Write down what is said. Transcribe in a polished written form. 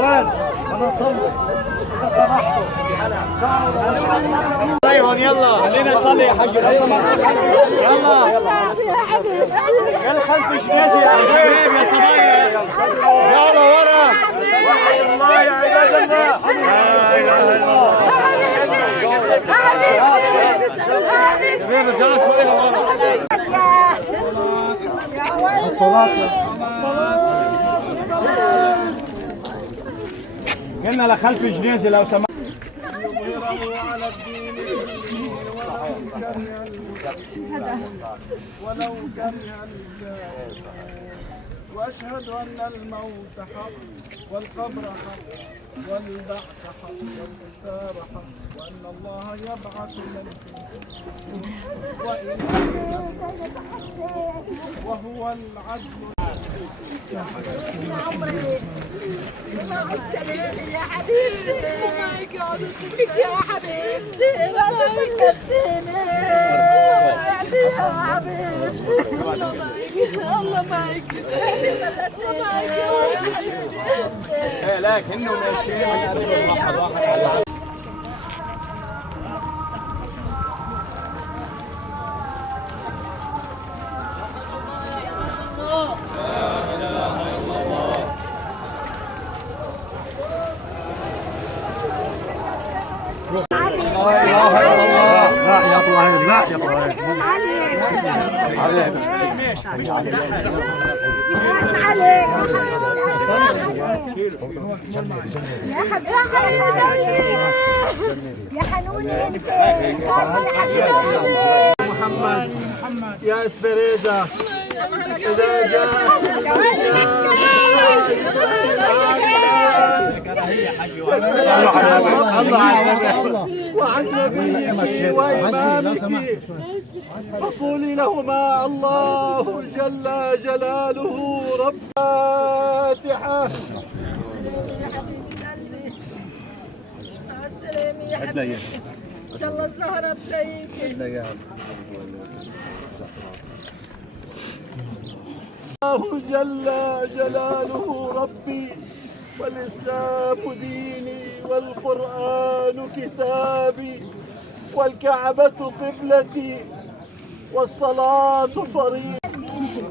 وين؟ أنا نصلي إذا سمحتوا. أيوة يلا خلينا نصلي يا حاج لو سمحت. يلا يلا خلف جنازة يا حبيبي يا صبايا. يلا ورا. الله يا عباد الله. لا إله إلا الله. الصلاة قلنا لخلف جنازة لو سمحت. على الدين ولو كره الكافرون واشهد ان الموت حق والقبر حق والبعث حق والحساب حق وان الله يبعث من وهو العدل. يا حبيبي يا حبيبتي لا تفكرتيني يا حبيبتي. الله معك الله معك لكنه ماشيين واحد واحد على لا اله الا الله. لا يا ابراهيم لا يا ابراهيم. يا حنوني انت محمد يا اسبريزا اذا جاء وعن نبيك وإمامك فقولي لهما الله جل جلاله رب. فاتحة. السلامة يا حبيبي ان شاء الله الزهرة بلايكي. الله جل جلاله ربي والإسلام ديني والقرآن كتابي والكعبة قبلتي والصلاة فريضتي.